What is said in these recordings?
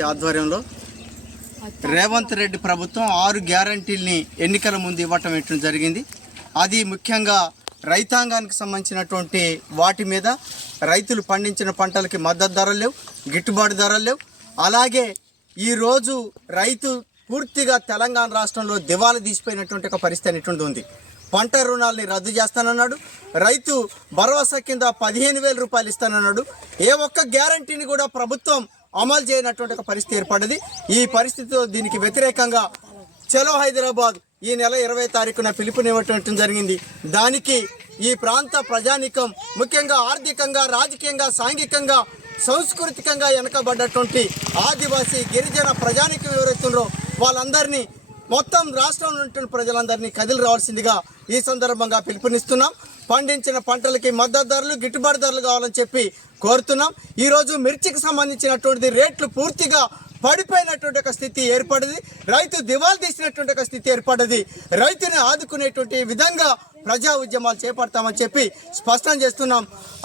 ఆదివాసీ ఆధ్వర్యంలో రేవంత్ రెడ్డి ప్రభుత్వం 6 గ్యారంటీల్ని ఎన్నికల ముందు ఇవ్వటం జరిగింది. అది ముఖ్యంగా రైతాంగానికి సంబంధించినటువంటి వాటి మీద రైతులు పండించిన పంటలకి మద్దతు ధరలు లేవు, గిట్టుబాటు ధరలు లేవు. అలాగే ఈరోజు రైతు పూర్తిగా తెలంగాణ రాష్ట్రంలో దివాలా తీసిపోయినటువంటి ఒక పరిస్థితి అనేటువంటి ఉంది. పంట రుణాలని రద్దు చేస్తానన్నాడు. రైతు భరోసా కింద 15,000 రూపాయలు ఇస్తానన్నాడు. ఏ ఒక్క గ్యారంటీని కూడా ప్రభుత్వం అమలు చేయనటువంటి ఒక పరిస్థితి ఏర్పడ్డది. ఈ పరిస్థితితో దీనికి వ్యతిరేకంగా చలో హైదరాబాద్ ఈ నెల 20వ తారీఖున పిలుపునివ్వటం జరిగింది. దానికి ఈ ప్రాంత ప్రజానీకం ముఖ్యంగా ఆర్థికంగా, రాజకీయంగా, సాంఘికంగా, సాంస్కృతికంగా వెనకబడ్డటువంటి ఆదివాసీ గిరిజన ప్రజానీకం ఎవరైతున్నారో వాళ్ళందరినీ మొత్తం రాష్ట్రంలో ఉంటున్న ప్రజలందరినీ కదిలి రావాల్సిందిగా ఈ సందర్భంగా పిలుపునిస్తున్నాం. పండించిన పంటలకి మద్దతు ధరలు, గిట్టుబాటు ధరలు కావాలని చెప్పి కోరుతున్నాం. ఈరోజు మిర్చికి సంబంధించినటువంటి రేట్లు పూర్తిగా పడిపోయినటువంటి ఒక స్థితి ఏర్పడింది. రైతు దివాలా తీసినటువంటి ఒక స్థితి ఏర్పడ్డది. రైతుని ఆదుకునేటువంటి విధంగా ప్రజా ఉద్యమాలు చేపడతామని చెప్పి స్పష్టం చేస్తున్నాం.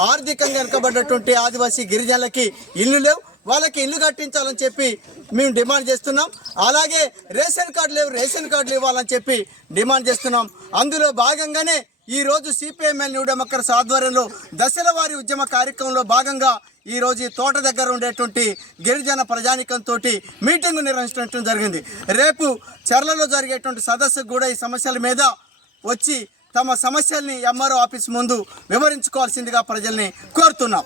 ఆర్థికంగా వెనుకబడ్డటువంటి ఆదివాసీ గిరిజనులకి ఇల్లు లేవు, వాళ్ళకి ఇల్లు కట్టించాలని చెప్పి మేము డిమాండ్ చేస్తున్నాం. అలాగే రేషన్ కార్డు లేవు, రేషన్ కార్డులు ఇవ్వాలని చెప్పి డిమాండ్ చేస్తున్నాం. అందులో భాగంగానే ఈరోజు సిపిఎంఎల్ న్యూ డెమోక్రసీ ఆధ్వర్యంలో దశల వారీ ఉద్యమ కార్యక్రమంలో భాగంగా ఈరోజు ఈ తోట దగ్గర ఉండేటువంటి గిరిజన ప్రజానీకంతో మీటింగ్ నిర్వహించడం జరిగింది. రేపు చర్లలో జరిగేటువంటి సదస్సుకు కూడా ఈ సమస్యల మీద వచ్చి తమ సమస్యల్ని ఎంఆర్ఓ ఆఫీస్ ముందు వివరించుకోవాల్సిందిగా ప్రజల్ని కోరుతున్నాం.